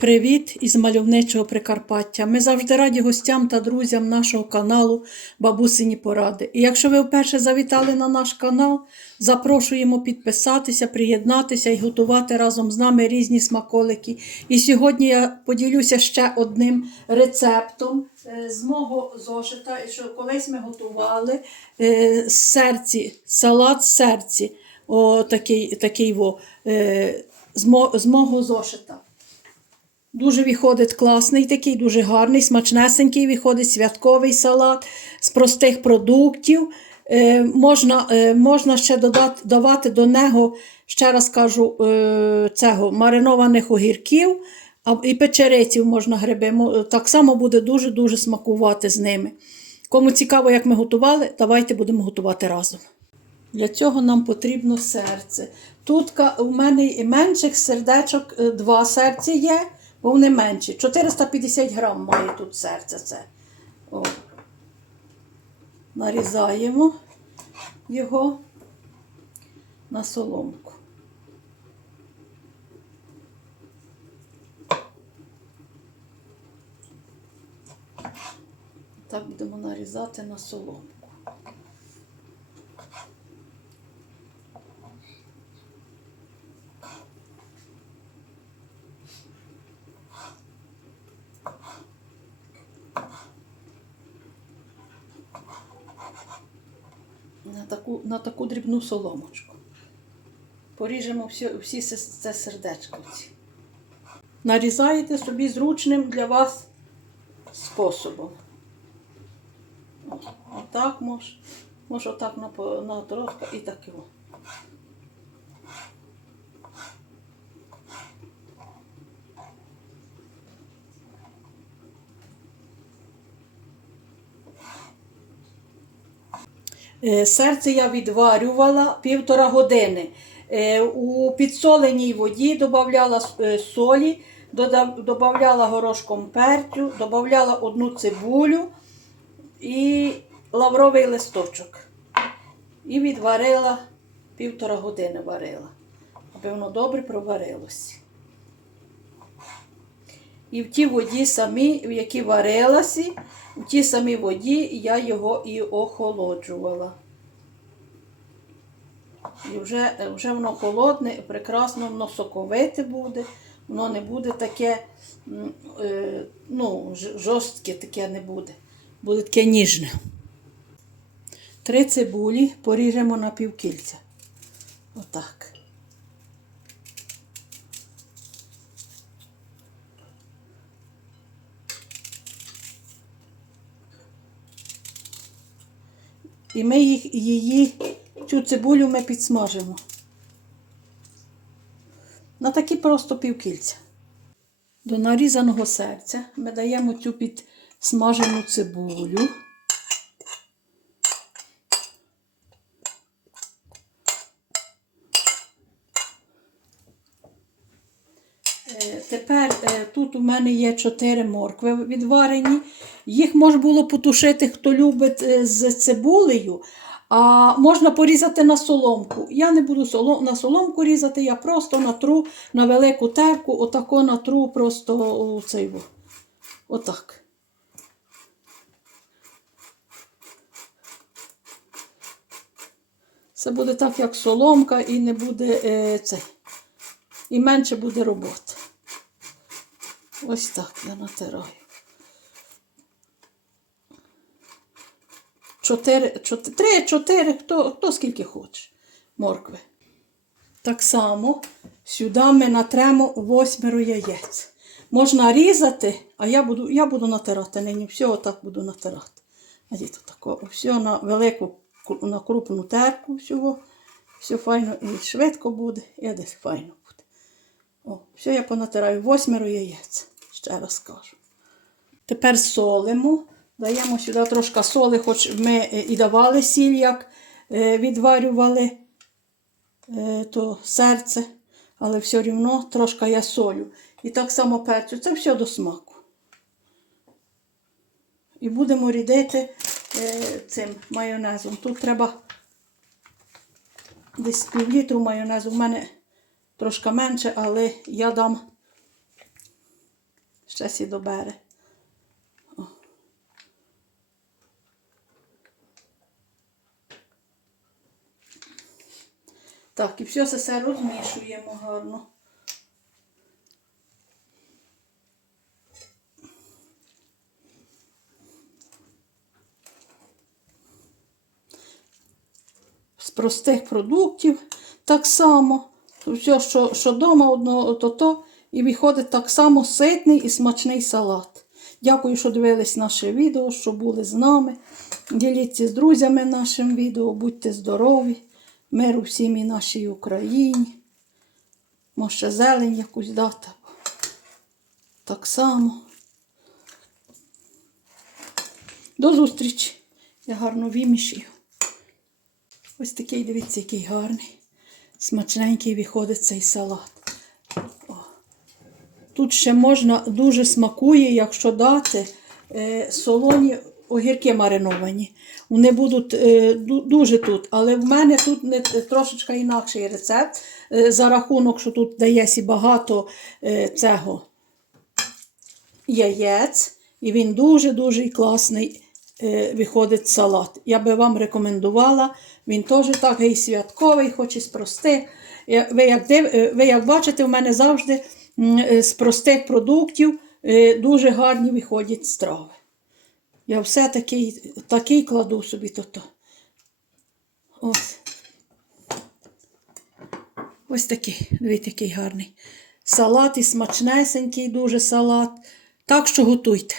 Привіт із мальовничого Прикарпаття. Ми завжди раді гостям та друзям нашого каналу Бабусині Поради. І якщо ви вперше завітали на наш канал, запрошуємо підписатися, приєднатися і готувати разом з нами різні смаколики. І сьогодні я поділюся ще одним рецептом е, з мого зошита, що колись ми готували е, серці, салат серці. О, такий, такий во, е, з, мо, з мого зошита. Дуже виходить класний, такий, дуже гарний, смачнесенький, виходить святковий салат з простих продуктів. Е, можна, е, можна ще додати, давати до нього, ще раз кажу, е, цього, маринованих огірків а, і печериців можна гриби. Так само буде дуже-дуже смакувати з ними. Кому цікаво, як ми готували, давайте будемо готувати разом. Для цього нам потрібно серце. Тут у мене менших сердечок е, два серця є, бо вони менші. 450 грам має тут серце це. О. Нарізаємо його на соломку. Так будемо нарізати на соломку. На таку, на таку дрібну соломочку. Поріжемо всі, всі це сердечковці. Нарізаєте собі зручним для вас способом. Отак може. мож отак на, на трошки і так його. Серце я відварювала півтора години. Е, У підсоленій воді додавала е, солі, дода- додавала горошком перцю, додавала одну цибулю і лавровий листочок. І відварила півтора години варила, аби воно добре проварилося. І в тій воді самі, в якій варилася, в тій самій воді я його і охолоджувала. І вже, вже воно холодне, прекрасно, воно соковите буде, воно не буде таке, е, ну, жорстке таке не буде. Буде таке ніжне. Три цибулі поріжемо на півкільця. Отак. І ми їх, її, цю цибулю ми підсмажимо. На такі просто півкільця. До нарізаного серця ми даємо цю підсмажену цибулю. Тепер е, тут у мене є 4 моркви відварені. Їх можна було потушити, хто любить е, з цибулею, а можна порізати на соломку. Я не буду на соломку різати, я просто натру на велику терку, отако натру просто цей. Отак. Це буде так, як соломка, і не буде е, цей. І менше буде роботи. Ось так я натираю. Чотири, чотири, три, чотири, хто, хто скільки хоче моркви. Так само сюди ми натремо восьмеро яєць. Можна різати, а я буду, я буду натирати нині. Все отак буду натирати. Діти тако, все на велику, на крупну терку всього. Все файно і швидко буде, і десь файно буде. О, все я понатираю восьмеро яєць, ще раз кажу. Тепер солимо. Даємо сюди трошки соли, хоч ми е, і давали сіль, як е, відварювали е, то серце, але все рівно трошки я солю. І так само перцю. Це все до смаку. І будемо рідити цим майонезом. Тут треба десь пів літру майонезу. У мене трошки менше, але я дам ще сі добере. Так, і все це все розмішуємо гарно. з простих продуктів так само. Все, що, що дома одного то, то і виходить так само ситний і смачний салат. Дякую, що дивились наше відео, що були з нами. Діліться з друзями нашим відео, будьте здорові, миру всім і нашій Україні. Може, зелень якусь дати. Так само. До зустрічі. Я гарно вимішую. Ось такий, дивіться, який гарний. Смачненький виходить цей салат. Тут ще можна дуже смакує, якщо дати е, солоні огірки мариновані. Вони будуть е, дуже тут. Але в мене тут не, трошечки інакший рецепт. Е, за рахунок, що тут дається багато цього яєць, і він дуже-дуже класний виходить салат. Я би вам рекомендувала. Він теж так і святковий, хоч і з Ви як, ви як бачите, в мене завжди з простих продуктів е, дуже гарні виходять страви. Я все такий, такий кладу собі тут. Ось. Ось такий, дивіться, який гарний. Салат і смачнесенький дуже салат. Так що готуйте.